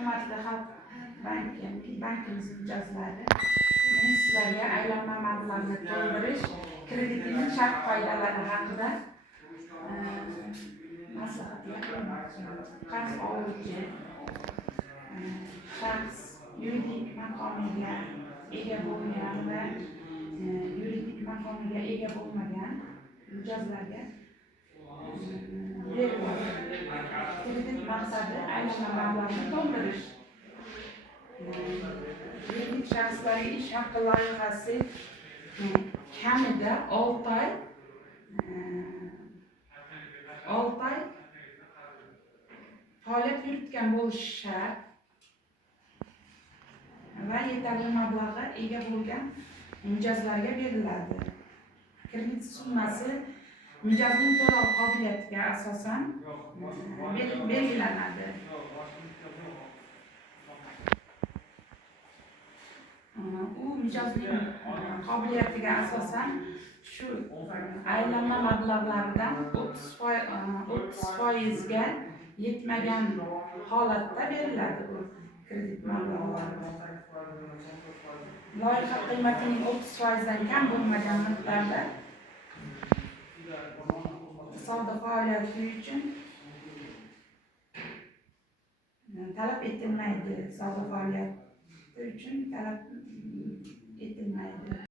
hurmatli xalq bankimiz mijozlari, men sizlarga aylanma mablag'ni to'ldirish kreditining shart qoidalari haqida maslahatlar bermoqchiman. Qarz oluvchi shaxs yuridik maqomiga ega bo'lgan va yuridik maqomiga ega bo'lmagan mijozlarga beriladi. Kredit maqsadi aylanma mablag'ni to'ldirish. Yuridik shaxslarga ish haqqi loyihasi kamida 6 oy faoliyat yuritgan bo'lishi shart va yetarli mablag'ga ega bo'lgan mijozlarga beriladi. Kredit summasi mijozning to'lov qobiliyatiga asosan belgilanadi. U mijozning qobiliyatiga asosan shu aylanma mablag'laridan 30% yetmagan holatda beriladi bu kredit mablag'lari. Loyiha qiymatining 30%dan kam bo'lmagan miqdorda savdo faoliyati uchun talab etilmaydi. Savdo faoliyati uchun talab etilmaydi.